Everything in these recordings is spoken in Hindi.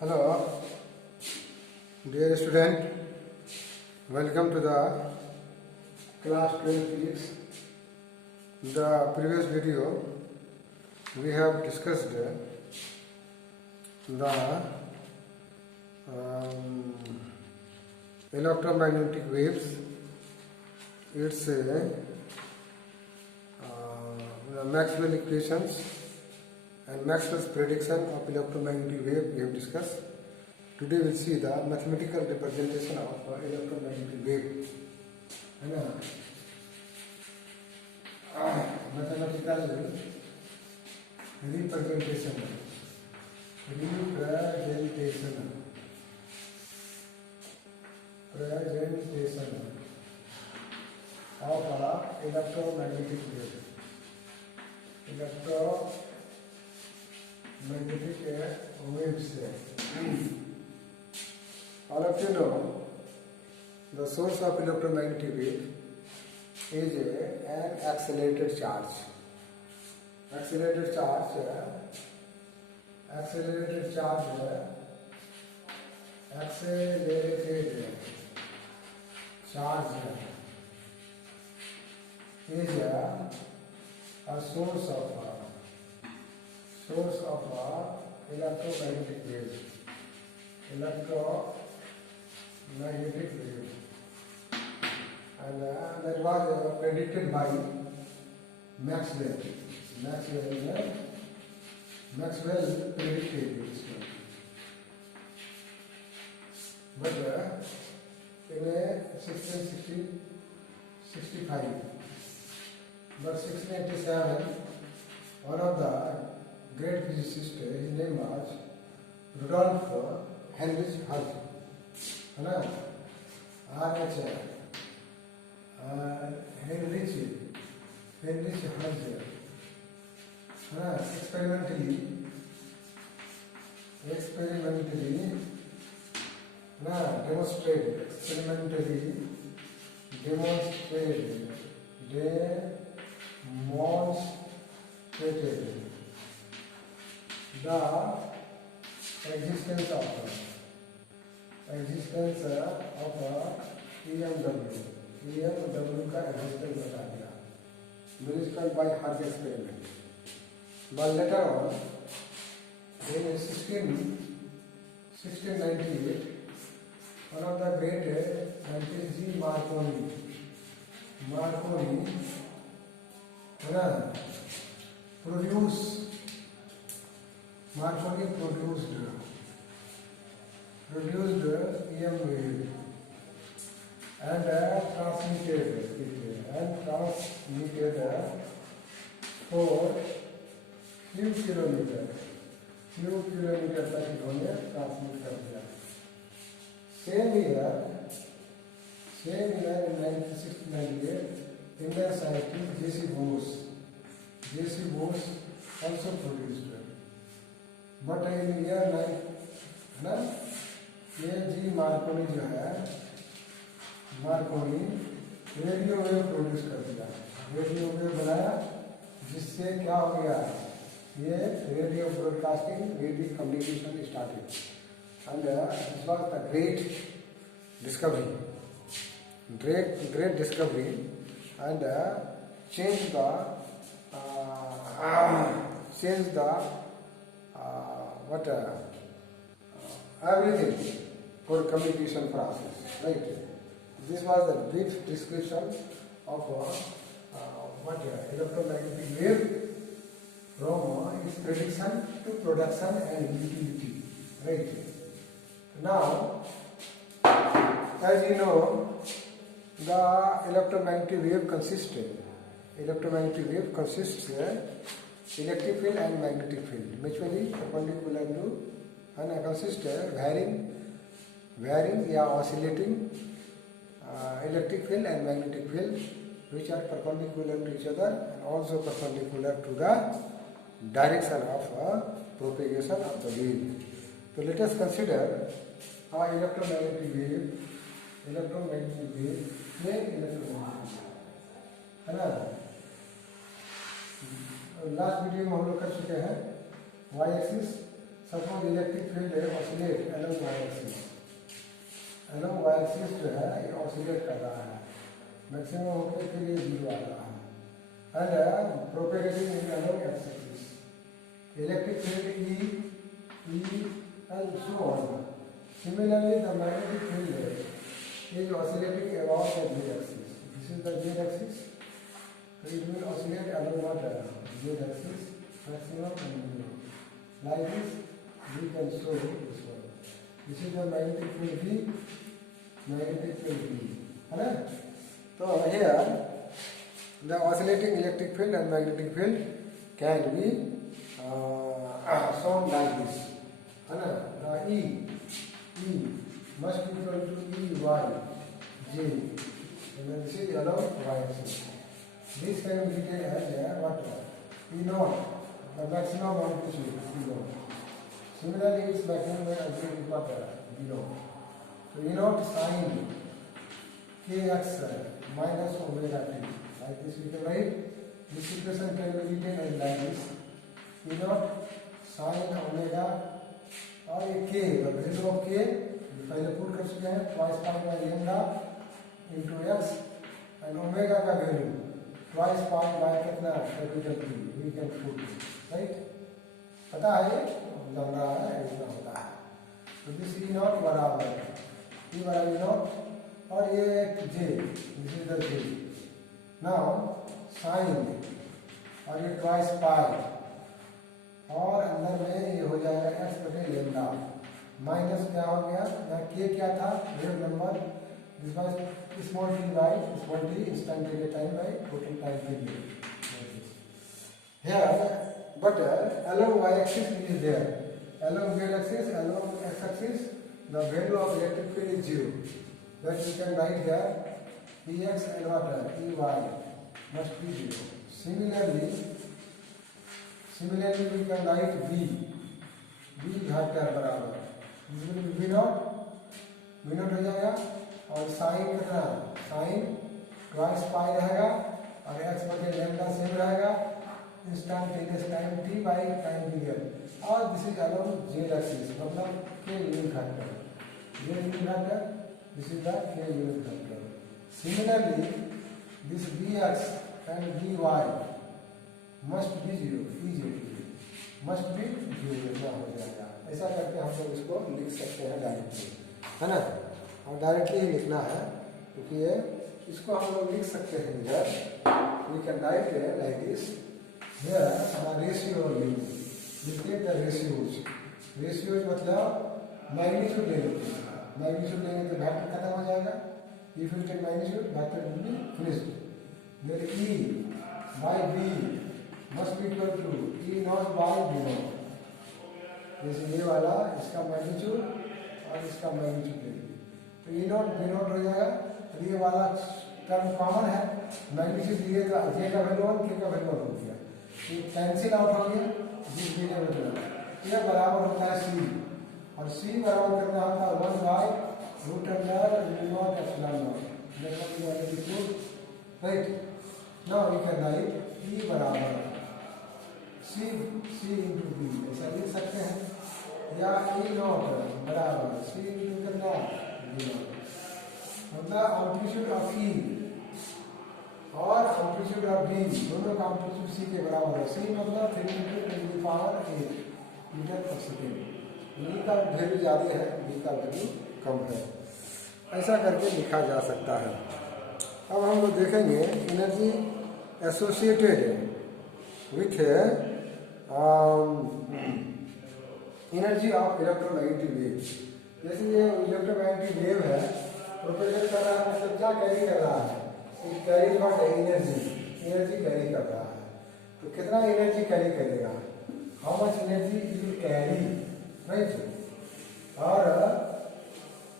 Hello, dear student. Welcome to the class 12 physics. In the previous video, we have discussed the electromagnetic waves. It's the Maxwell equations and Maxwell's prediction of electromagnetic wave we have discussed. Today we will see the mathematical representation of electromagnetic wave. Mathematical representation of electromagnetic wave. Electromagnetic waves. All of you know the source of electromagnetic wave is an accelerated charge. Accelerated charge is a source of electromagnetic wave. Electromagnetic wave, and that was predicted by Maxwell. Maxwell predicted this one. But in 1665, but 1687, one of the great physicists, his name was Rudolf Heinrich Hertz, है ना, Heinrich Hertz, है ना, experimentally ना demonstrated the existence of EMW का existence बता दिया. This is called by Hertz experiment. But later on, in 1698, one of the great scientists, G. Marconi, produced EM wave and transmitted for few kilometer तक इन्होंने ट्रांसमिट कर दिया. Same year in 1968, Indian scientist J.C. Bose also produced. But in year 9, ये जी मार्कोनी जो है, रेडियो वेव प्रोड्यूस कर दिया. रेडियो वेव बनाया, जिससे क्या हो गया, ये radio broadcasting, radio communication started. And this was the great discovery, and changed the everything for communication process, right? This was the brief description of electromagnetic wave from its prediction to production and utility, right? Now, as you know, the electromagnetic wave consists electric field and magnetic field, mutually perpendicular to, and consist varying या oscillating electric field and magnetic field, which are perpendicular to each other and also perpendicular to the direction of propagation of the wave. So let us consider how electromagnetic wave है ना. लास्ट वीडियो में हम लोग कर चुके हैं y axis suppose electric field है oscillate along Y axis, along Y axis जो है ये ऑसिलेट कर रहा है, मैक्सिमम होने के लिए 0 आ रहा है, and propagating in along x axis, electric field E and so on. Similarly, the magnetic field is oscillating about the z-axis. This is the z-axis, so it will oscillate along what z-axis, maximum and minimum. Like this, we can show this one. This is the magnetic field B, magnetic field B. Alright? So here, the oscillating electric field and magnetic field can be shown like this. The E must be equal to EY J, and then this is along Y axis. This can be written as what? E naught, the maximum amplitude E naught. Similarly, its maximum amplitude is what? B naught. So E naught sin kx minus omega t. Like this we can write. This equation can be written as like this. E naught sin omega और ये k, the value of k पहले पुट कर चुके हैं, twice pi by lambda into x, and omega का वैल्यू twice pi by कितना capital T, we can put, right? पता है ये लंबा है इतना होता है, तो दिस E नॉट बराबर E बराबर E नॉट और ये एक J, this is the J, now sine और ये twice pi और अंदर में ये हो जाएगा x बटे लेमडा माइनस क्या हो गया, यहाँ k क्या था real number, this was small t by small t instantaneous time by total time period here, but along y axis it is there, along z axis, along x axis the value of electric field is 0, that we can write here Ex and what Ey must be 0. Similarly, we can write V घाटा बराबर V नॉट हो जाएगा और साइन कितना, साइन ट्वाइस पाई रहेगा और x बटे लैम्डा सेम रहेगा, instantaneous time t by time period, और this is along z axis, मतलब k unit vector, z unit vector, this is the k unit vector. Similarly, this Vx and Vy must be 0, must be 0 हो जाएगा. ऐसा करके हम लोग इसको लिख सकते हैं डायरेक्टली, है ना, और डायरेक्टली ही लिखना है क्योंकि ये इसको हम लोग लिख सकते हैं इधर, we can write like this, here ratio use, take the ratios मतलब मैग्नीट्यूड ले लेते हैं, मैग्नीट्यूड लेंगे तो वेक्टर खत्म हो जाएगा, if you take magnitude vector will be finished, there E by V must be equal to E naught by V naught. जैसे ये वाला इसका मैग्नीट्यूड और इसका मैग्नीट्यूड लेंगे तो E naught V naught हो जाएगा, तो ये वाला टर्म कॉमन है, मैग्नीट्यूड लिए तो J का वैल्यू 1 K का वैल्यू 1 हो गया, ये कैंसिल आउट हो गया, जिस J का वैल्यू ये बराबर होता है C, और C बराबर कितना होता है 1 by root under V naught epsilon naught, right. Now we can write E बराबर C इंटू B, ऐसा लिख सकते हैं, या E नॉट बराबर C इंटू कितना B नॉट, मतलब एम्पलीट्यूड ऑफ E और एम्पलीट्यूड ऑफ B दोनों का एम्पलीट्यूड C के बराबर है, C मतलब 3 इंटू 10⁸ मीटर पर सेकेंड, E का वैल्यू ज़्यादा है, B का वैल्यू कम है, ऐसा करके लिखा जा सकता है. अब हम लोग देखेंगे energy associated with energy of electromagnetic wave. जैसे ये इलेक्ट्रोमैग्नेटिक वेव है, प्रोपेगेट कर रहा है, मतलब क्या कैरी कर रहा है, it carry what energy carry कर रहा है, तो कितना एनर्जी कैरी करेगा, how much energy it will carry, right. और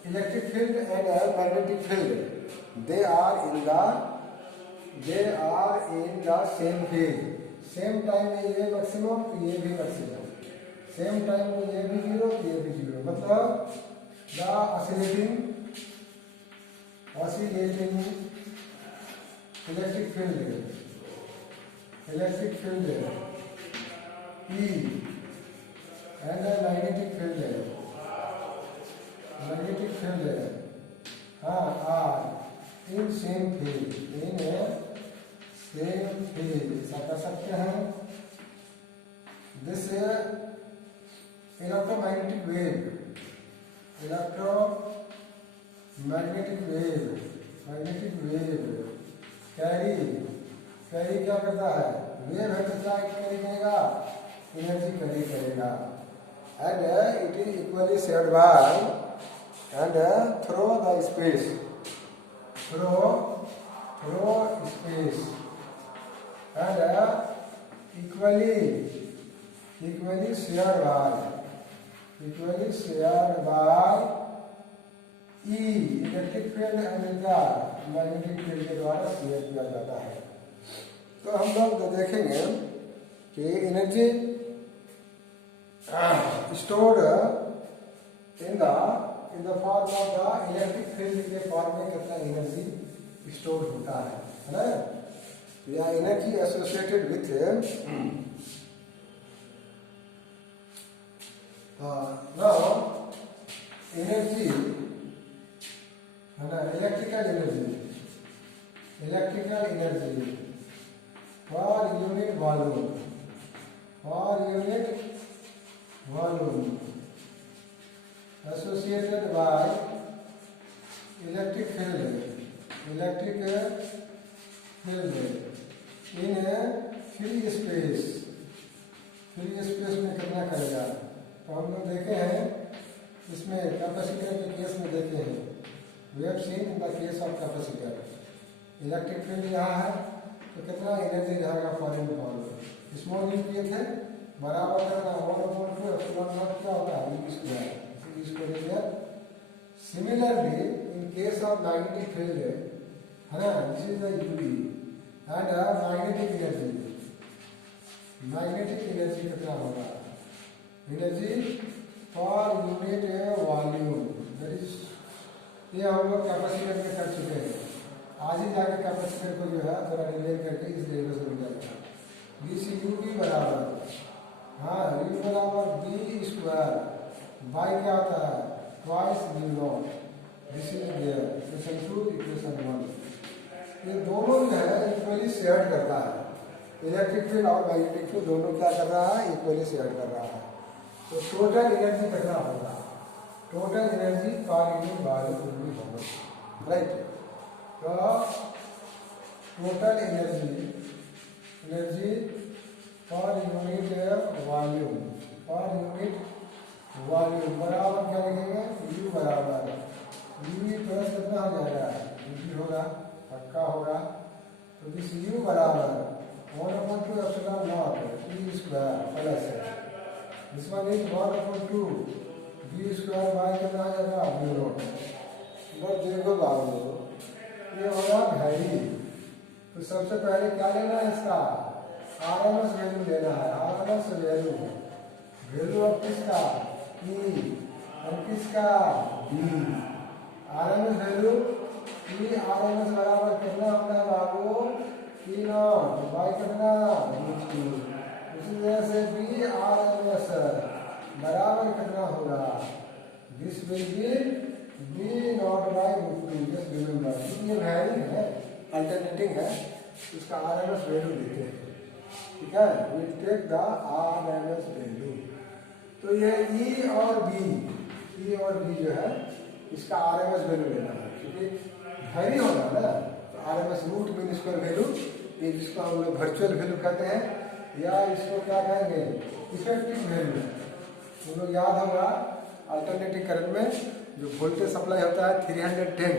electric field and magnetic field they are in the same phase, same time में ये मैक्सिमम तो ये भी मैक्सिमम, सेम टाइम में ये भी 0 तो ये भी 0, मतलब the oscillating electric field E and magnetic field है, मैग्नेटिक फील्ड है, हाँ are in same field, in same field, ऐसा कर सकते हैं। This electromagnetic wave, electromagnetic wave, magnetic wave carry, carry क्या करता है, वेव है तो क्या कैरी करेगा, एनर्जी कैरी करेगा। And it is equally shared by and through the space, through space and equally shared by E electric field and magnetic field के द्वारा शेयर किया जाता है। तो हम लोग देखेंगे कि energy stored in the form of the electric field के फॉर्म में कितना एनर्जी स्टोर होता है ना, या energy associated with now energy है ना, electrical energy for unit volume associated by electric field in free space में कितना करेगा। तो हम लोग देखे हैं इसमें कैपेसिटर के केस में देखे हैं, we have seen in the case of capacitor, electric field यहाँ है तो कितना एनर्जी रहेगा for in form, small U किए थे बराबर करना 1/2 एप्सिलॉन नॉट क्या होता है square. Similarly in case of magnetic field है ना, this is the UV and magnetic energy कितना होगा, energy for unit volume, that is ये हम लोग कैपेसिटर में कर चुके हैं। आज ही जाके कैपेसिटर को जो है थोड़ा रिलेट करके इस लेवल से मिलेगा। दिस यू बी बराबर, हाँ यू बराबर बी स्क्वायर बाई क्या होता है twice B naught, this is there equation 2 equation 1। ये दोनों जो है इक्वली शेयर करता है, इलेक्ट्रिक फील्ड और मैग्नेटिक फील्ड दोनों क्या कर रहा है, इक्वली शेयर कर रहा है। तो टोटल एनर्जी कितना होगा, total energy per unit volume होगा, राइट। तो total energy per unit volume बराबर क्या लिखेंगे, यू बराबर यूवी प्लस कितना हो जाएगा, यूवी होगा पक्का होगा। तो दिस यू बराबर 1/2 epsilon naught E square plus this one is 1/2 B square by कितना आ जाएगा म्यू नॉट। बस देखो बाबू ये होगा वैल्यू, तो सबसे पहले क्या लेना है, इसका आरएमएस वैल्यू लेना है, आरएमएस वैल्यू ऑफ किसका ई और किसका बी, आरएमएस वैल्यू ई आरएमएस बराबर कितना होता है बाबू ई नॉट बाई कितना बी2, उसी तरह से बी आरएमएस बराबर कितना होगा, this will be B naught by root 2, just remember ये वैल्यू है अल्टरनेटिंग है, इसका आरएमएस वैल्यू देते हैं, ठीक है, we take the RMS value. तो ये ई और बी जो है इसका आरएमएस वैल्यू लेना है, क्योंकि वैरी होगा ना, तो RMS root mean square value, ये जिसको हम लोग वर्चुअल वैल्यू कहते हैं या इसको क्या कहेंगे इफेक्टिव वैल्यू। तुम लोग याद होगा अल्टरनेटिंग करंट में जो वोल्टेज सप्लाई होता है 310,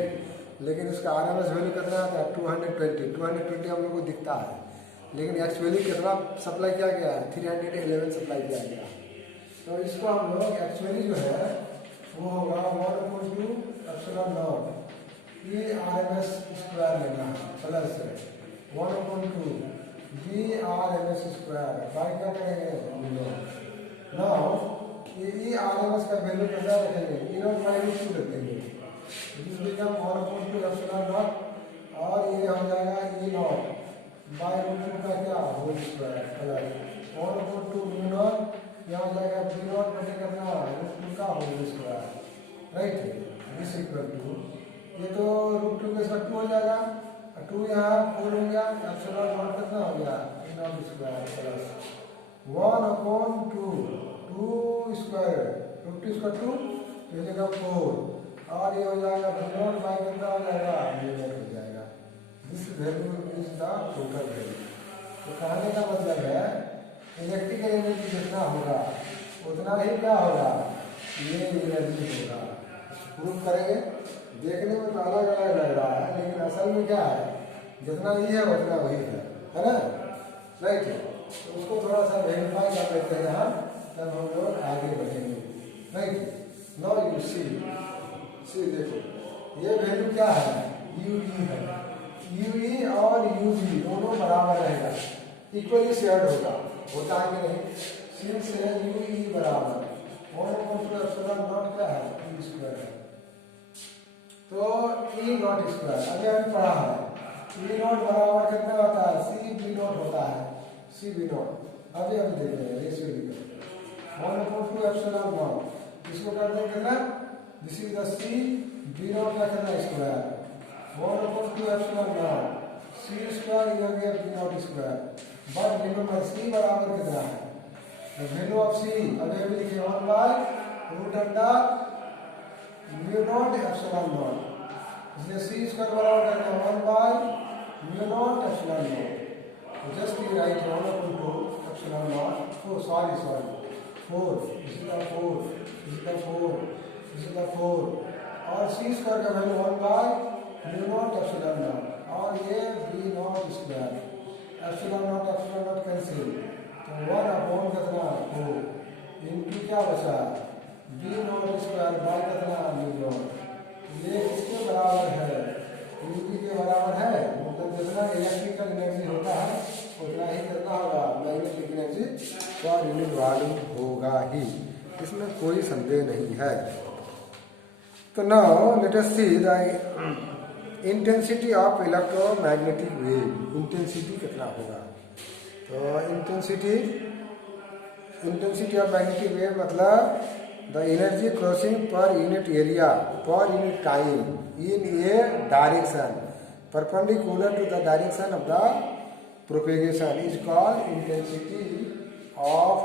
लेकिन इसका आरएमएस वैल्यू कितना आता है 220 हम लोग को दिखता है, लेकिन एक्चुअली कितना सप्लाई किया गया है 311 सप्लाई किया गया। तो इसको हम लोग एक्चुअली जो है वो होगा 1/2 epsilon naught E RMS square लेना है plus 1/2 B RMS square by क्या करेंगे नाउ ये ई आरएमएस का वैल्यू कितना रखेंगे ई नॉट माइनस 2 रखेंगे, दिस बिकम 1/2 एप्सिलॉन नॉट और ये हो जाएगा ई नॉट बाई रूट का क्या whole square plus 1/2 mu naught, यहाँ हो जाएगा B naught whole square, right. This equal to, ये तो रूट 2 के साथ 2 हो जाएगा, 2 यहाँ 4 हो गया, एप्सिलॉन नॉट कितना हो गया, E naught square plus 1/2, 2 square, root 2 square 2, ये जगह 4, और ये हो जाएगा नॉट बाई कितना हो जाएगा, ये हो जाएगा। This value is the total value. तो कहने का मतलब है इलेक्ट्रिकल एनर्जी जितना होगा उतना ही क्या होगा, ये एनर्जी होगा। प्रूफ करेंगे, देखने में तो अलग अलग लग रहा है लेकिन असल में क्या है, जितना ये है उतना वही है ना, राइट। तो उसको थोड़ा सा वेरीफाई कर लेते हैं यहाँ, तब हम लोग आगे बढ़ेंगे, राइट। नाउ यू सी देखो ये वैल्यू क्या है, यू ई है, यू ई और यू जी दोनों बराबर रहेगा, इक्वली शेयर्ड होता है कि नहीं, सिंस यू ई बराबर 1/2 नॉट क्या है, ई स्क्वायर है, तो ई नॉट स्क्वायर अभी अभी पढ़ा है, ई नॉट बराबर कितना होता है, सी बी नॉट होता है, सी बी नॉट अभी देख रहे हैं रेशियो लिखा 1/2 नॉट, इसको कर दें कितना, this is the C B naught का कितना स्क्वायर 1/2 नॉट, सी स्क्वायर ये हो गया B naught square, but remember C बराबर कितना है, द वैल्यू ऑफ सी अभी लिखे 1/√अंडर म्यू नॉट एप्सिलॉन नॉट, इसलिए सी स्क्वायर बराबर करना 1/म्यू naught epsilon naught, just you write 1/2 epsilon naught, oh sorry 4, this is the 4, this is the 4, this is the 4, और सी स्क्वायर का वैल्यू 1/म्यू नॉट एप्सिलॉन नॉट, और ये B naught square, epsilon naught cancel, तो 1/4 कितना 4 इनटू क्या बचा, बी नॉट स्क्वायर बाय कितना म्यू नॉट, ये किसके बराबर है, यूपी के बराबर है, मतलब जितना इलेक्ट्रिकल एनर्जी होता है उतना ही कितना होगा, magnetic energy per unit volume होगा ही, इसमें कोई संदेह नहीं है। तो now let us see the intensity of electromagnetic wave, intensity कितना होगा, तो इंटेंसिटी ऑफ मैग्नेटिक वेव मतलब the energy crossing per unit area per unit time in a direction perpendicular to the direction of the propagation is called intensity of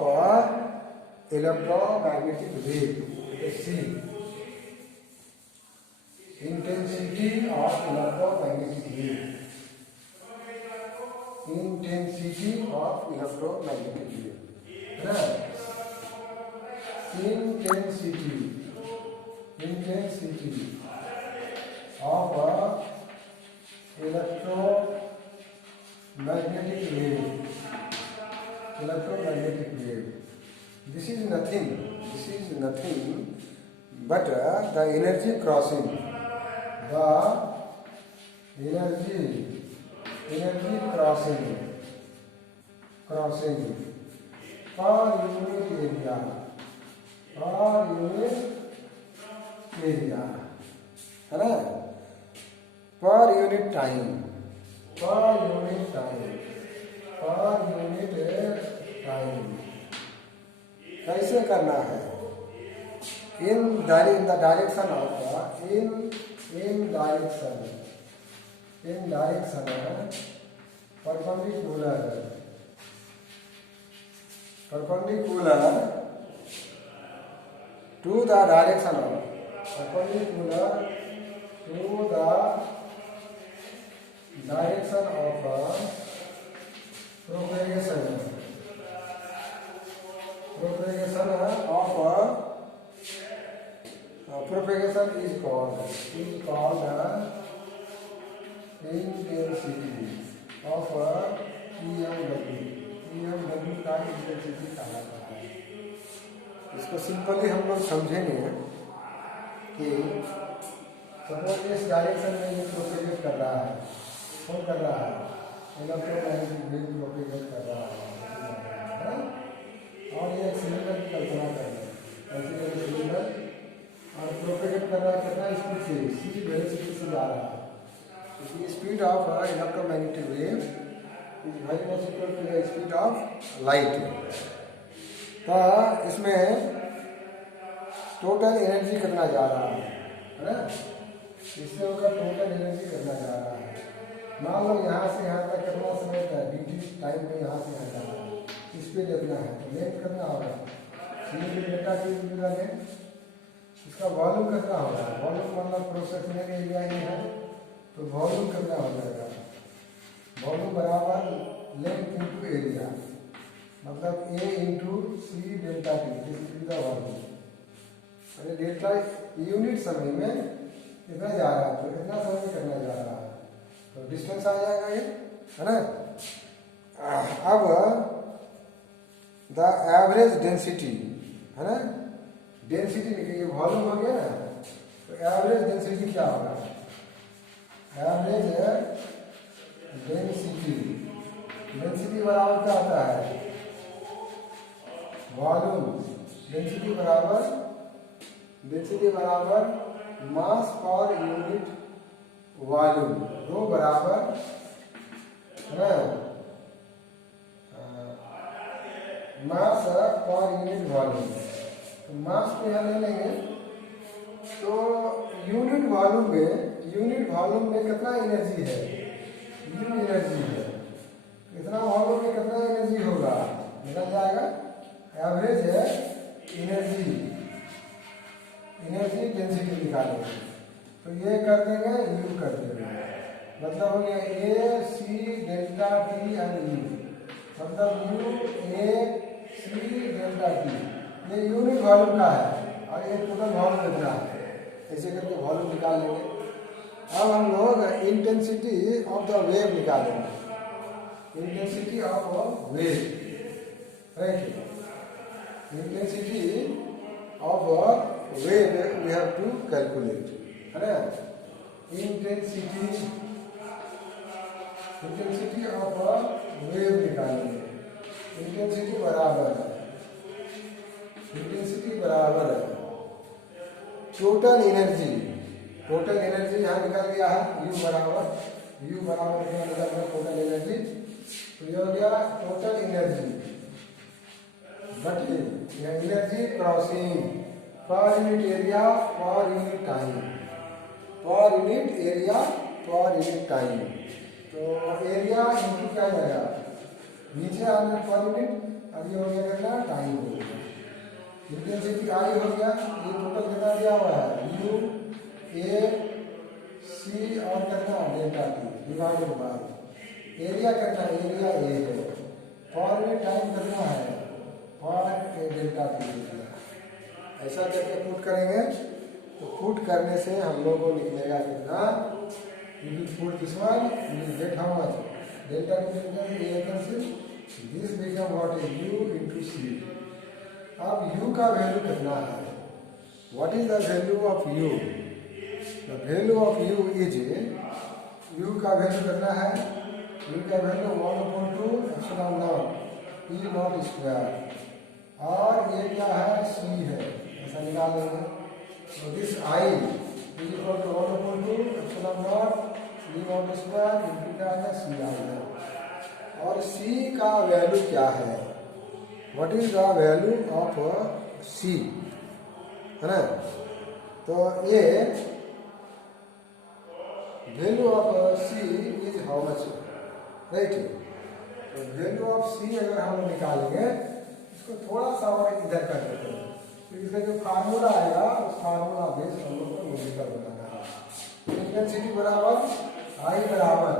electromagnetic wave. See intensity of electromagnetic wave, intensity of electromagnetic wave है ना, intensity of electromagnetic wave, this is nothing but the energy crossing per unit area है ना, पर यूनिट टाइम कैसे करना है, in the direction of in direction perpendicular to the direction of propagation is called intensity of EMW का इंटेंसिटी कहलाता है। इसको सिंपली हम लोग समझेंगे कि सपोज इस डायरेक्शन में ये प्रोपेगेट कर रहा है, कौन कर रहा है, इलेक्ट्रोमैग्नेटिक वेव प्रोपेगेट कर रहा है, और ये सिलेंडर की कल्पना कर रहे हैं, ऐसे सिलेंडर और प्रोपेगेट कर रहा है कितना स्पीड से, सी वेलोसिटी से जा रहा है, इसकी speed of electromagnetic wave is very much equal to the speed of light. तो इसमें टोटल एनर्जी कितना जा रहा है ना, इससे होगा टोटल एनर्जी कितना जा रहा है। मान लो यहाँ से यहाँ तक कितना समय का dt टाइम में यहाँ से यहाँ जाना है, इस पे लिखना है तो लेंथ कितना होगा डेल्टा टी इंटू लेंथ। इसका वॉल्यूम कितना होगा, वॉल्यूम मतलब प्रोसेस में एरिया ही है तो वॉल्यूम कितना हो जाएगा, वॉल्यूम बराबर लेंथ इंटू एरिया, मतलब a into C delta T, this is the volume. अरे डेल्टा यूनिट समय में कितना जा रहा है तो कितना समय में करना जा रहा है तो डिस्टेंस आ जाएगा ये, है ना। अब द एवरेज डेंसिटी है ना, डेंसिटी लिखिए, वॉल्यूम हो गया ना, तो एवरेज डेंसिटी क्या होगा, एवरेज डेंसिटी, डेंसिटी बराबर क्या होता है वॉल्यूम, डेंसिटी बराबर मास पर यूनिट वॉल्यूम, दो बराबर है ना मास पर यूनिट वॉल्यूम। तो मास को यहाँ ले लेंगे तो यूनिट वॉल्यूम में कितना एनर्जी है, यू एनर्जी है, इतना वॉल्यूम में कितना एनर्जी होगा निकल जाएगा, एवरेज है एनर्जी डेंसिटी निकालेंगे तो ये कर देंगे यू कर देंगे, मतलब हो गया A C delta T and U, मतलब U A C delta T, ये यूनिट वॉल्यूम का है और ये टोटल वॉल्यूम कितना है, ऐसे करके वॉल्यूम निकाल लेंगे। अब हम लोग इंटेंसिटी ऑफ द वेव निकालेंगे, intensity of wave, right, intensity of wave we have to calculate, है ना। इंटेंसिटी ऑफ वेव निकालेंगे, इंटेंसिटी बराबर है टोटल एनर्जी यहाँ निकल गया है, यू बराबर निकल गया टोटल एनर्जी, तो ये हो गया total energy but energy crossing per unit area per unit time, तो एरिया इनटू क्या जाएगा नीचे आने पर यूनिट, अब ये हो गया कितना टाइम हो गया, इंटेंसिटी आई हो गया, ये टोटल कितना दिया हुआ है यू ए सी और कितना delta T divided by area कितना, एरिया ए है, पर यूनिट टाइम कितना है पर डेल्टा टी, ऐसा करके पुट करेंगे तो पुट करने से हम लोग को निकलेगा कितना, you will put this one, you will get how much delta T A cancel, this become what is U into C. अब u का वैल्यू कितना है, what is the value of u, the value of u is, u का वैल्यू कितना है, u का वैल्यू 1/2 epsilon naught E naught square, और ये क्या है c है, ऐसा निकाल लेंगे, तो this i is equal to 1/2 epsilon naught E naught square into क्या है c है, और c का वैल्यू क्या है, what is the value of c, है ना। तो ये value of c is how much, right, तो वैल्यू ऑफ c अगर हम निकालेंगे, इसको थोड़ा सा और इधर कर देते हैं, तो इसका जो फार्मूला आएगा उस फार्मूला बेस हम लोग को न्यूमेरिकल बनाना है। इंटेंसिटी बराबर I बराबर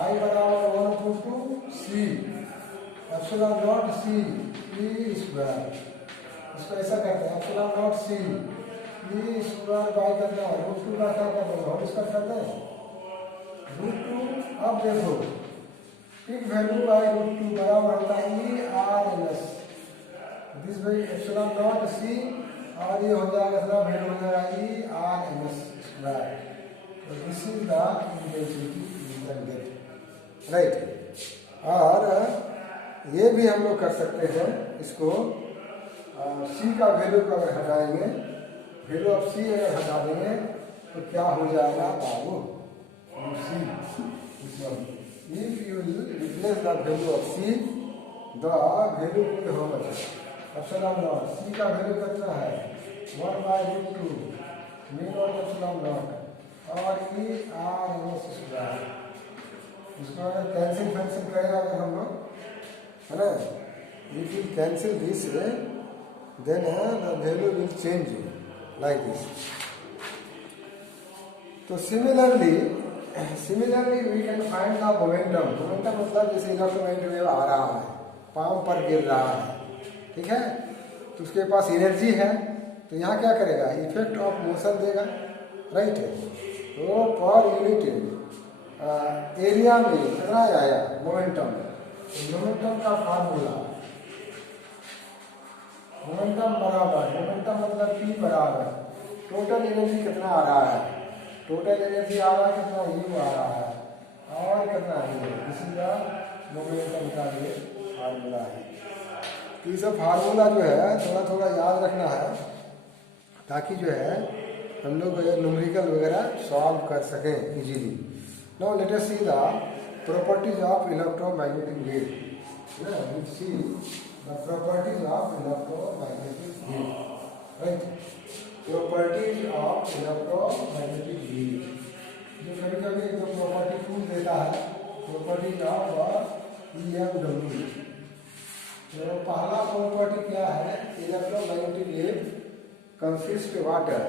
1/2 c epsilon naught c E square, इसको ऐसा करते हैं epsilon naught c E square by करना है √2 का क्या करते हैं होल स्क्वायर करते हैं √2। अब देखो पिक वैल्यू बाय √2 बराबर होता है E R N S, this by epsilon naught c, और ये हो जाएगा इसका वैल्यू हो जाएगा E R N S square, तो this is the intensity you can get, right. और ये भी हम लोग कर सकते हैं, इसको c का वैल्यू को अगर हटाएंगे, वैल्यू ऑफ c अगर हटा देंगे तो क्या हो जाएगा बाबू, c if you will replace the value of c, the value will be how much, epsilon naught, c का वैल्यू कितना है 1/√2 म्यू नॉट एप्सिलॉन नॉट और ई आर एस स्क्वायर। इसको अगर कैंसिल करेगा अगर हम लोग, है ना, if you cancel this then the value will change like this. तो similarly we can find the momentum मतलब जैसे इलेक्ट्रोमैग्नेटिक वेव आ रहा है, पाम पर गिर रहा है, ठीक है, तो उसके पास एनर्जी है, तो यहाँ क्या करेगा, इफेक्ट ऑफ मोशन देगा, राइट है। तो पर यूनिट एरिया में कितना आया मोमेंटम का फार्मूला, मोमेंटम मतलब P बराबर टोटल एनर्जी कितना आ रहा है, टोटल एनर्जी आ रहा है कितना, U आ रहा है और कितना है, इसी का मोमेंटम का ये फार्मूला है। तो ये सब फार्मूला जो है थोड़ा याद रखना है ताकि जो है हम लोग न्यूमेरिकल वगैरह सॉल्व कर सकें easily. Now let us see the properties of electromagnetic wave. Let's see the properties of electromagnetic wave, right? Properties of electromagnetic wave जो कभी जो प्रॉपर्टी पूछ देता है, प्रॉपर्टीज ऑफ EMW। तो पहला प्रॉपर्टी क्या है, electromagnetic wave consist water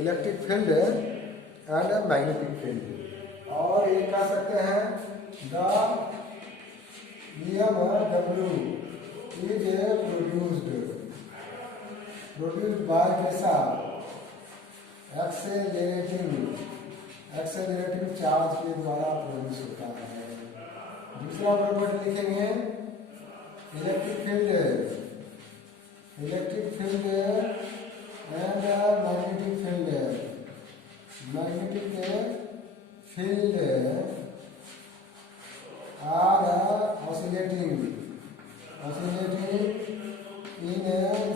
electric field and magnetic field, और ये कह सकते हैं the EMW is produced by कैसा, एक्सेलरेटिंग चार्ज के द्वारा प्रोड्यूस होता है। दूसरा प्रॉपर्टी लिखेंगे electric field and magnetic field are oscillating in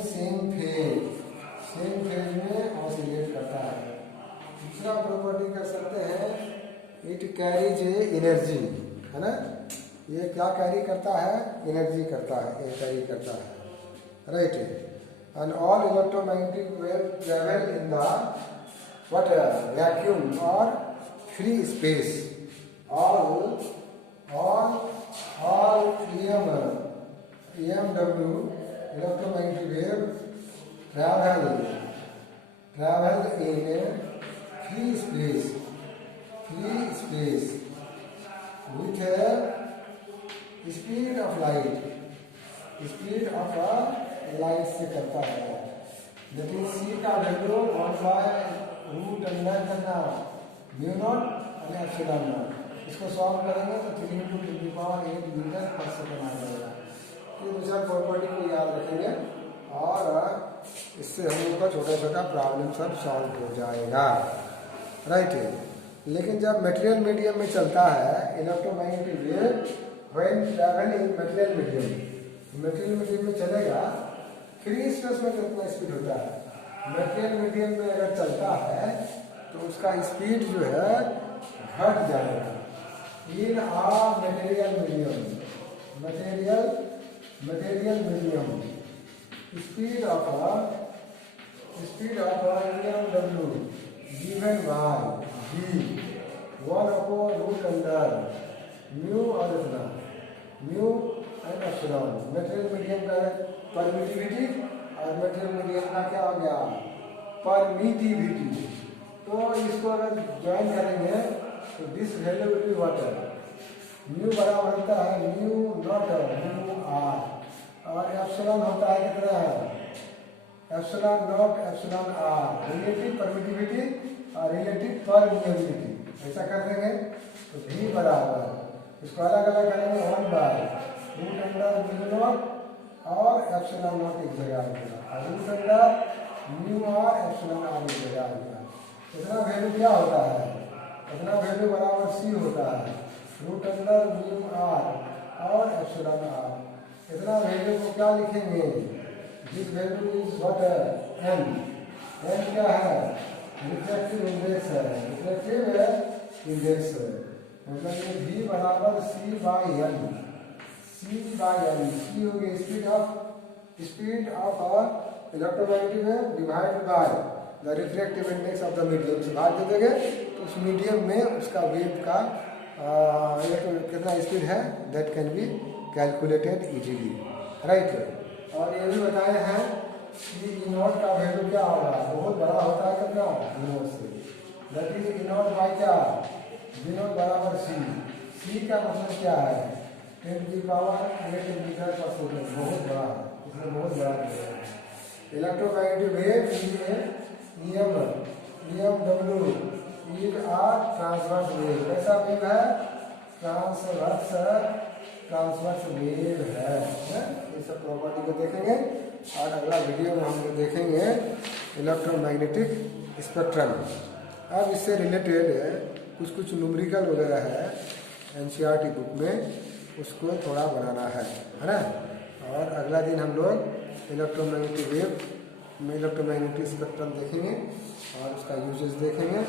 same phase में ऑसिलेट करता है। दूसरा प्रॉपर्टी कर सकते हैं इट कैरीज एनर्जी, है ना, ये क्या कैरी करता है, एनर्जी करता है, ये कैरी करता है, right. And all electromagnetic wave travel in the what vacuum और फ्री स्पेस। ऑल EMW electromagnetic wave travel in free space with a speed of light से करता है। लेकिन C का वैल्यू 1/√अंडर करना म्यू नॉट और एप्सिलॉन नॉट। इसको सॉल्व करेंगे तो 3 × 10⁸ मीटर पर सेकंड आ जाएगा। तो दूसरा प्रॉपर्टी को याद रखेंगे और इससे हम लोग का छोटा प्रॉब्लम सब सॉल्व हो जाएगा, राइट। लेकिन जब मटेरियल मीडियम में चलता है electromagnetic wave when travel in material medium में चलेगा, फ्री स्पेस में कितना स्पीड होता है, मटेरियल मीडियम में अगर चलता है तो उसका स्पीड जो है घट जाएगा। In our material medium speed of EMW given by G 1/√अंडर म्यू और इतना mu and epsilon. Material medium का परमिटिविटी और मटेरियल मीडियम का क्या हो गया, परमिटिविटी। तो इसको अगर ज्वाइन करेंगे तो this value will be what, mu बराबर होता है म्यू नॉट म्यू आर, और एप्सिलॉन होता है कितना है, epsilon naught epsilon R, relative permittivity और रिलेटिव परमिएबिलिटी। ऐसा कर देंगे तो V बराबर, इसको अलग अलग करेंगे 1/√अंडर म्यू नॉट और एप्सिलॉन नॉट एक जगह आएगा, √अंडर म्यू आर एप्सिलॉन आर एक जगह आएगा। इतना वैल्यू क्या होता है, इतना वैल्यू बराबर C होता है √अंडर म्यू आर और एप्सिलॉन आर। इतना वैल्यू को क्या लिखेंगे, this value is what n क्या है, रिफ्रैक्टिव इंडेक्स है, मतलब ये V बराबर C/n, C हो गई speed of speed of a electromagnetic wave divided by the refractive index of the medium से भाग दे देंगे तो उस मीडियम में उसका वेव का कितना स्पीड है that can be calculated easily, right. और ये भी बताए हैं कि ई नॉट का वैल्यू क्या होगा, बहुत बड़ा होता है कितना ई नॉट से, that is E not by क्या वी नॉट बराबर सी। सी का मतलब क्या है 10 की पावर 8 मीटर पर सेकेंड, बहुत बड़ा है, इसमें बहुत बड़ा है। Electromagnetic wave EM W is a transverse wave, कैसा वेव है ट्रांसवर्स वेव है। ये सब प्रॉपर्टी को देखेंगे और अगला वीडियो में हम लोग देखेंगे इलेक्ट्रोमैग्नेटिक स्पेक्ट्रम। अब इससे रिलेटेड कुछ न्यूमेरिकल वगैरह है NCERT बुक में, उसको थोड़ा बनाना है ना। और अगला दिन हम लोग इलेक्ट्रोमैग्नेटिक वेव में इलेक्ट्रोमैग्नेटिक स्पेक्ट्रम देखेंगे और उसका यूजेस देखेंगे।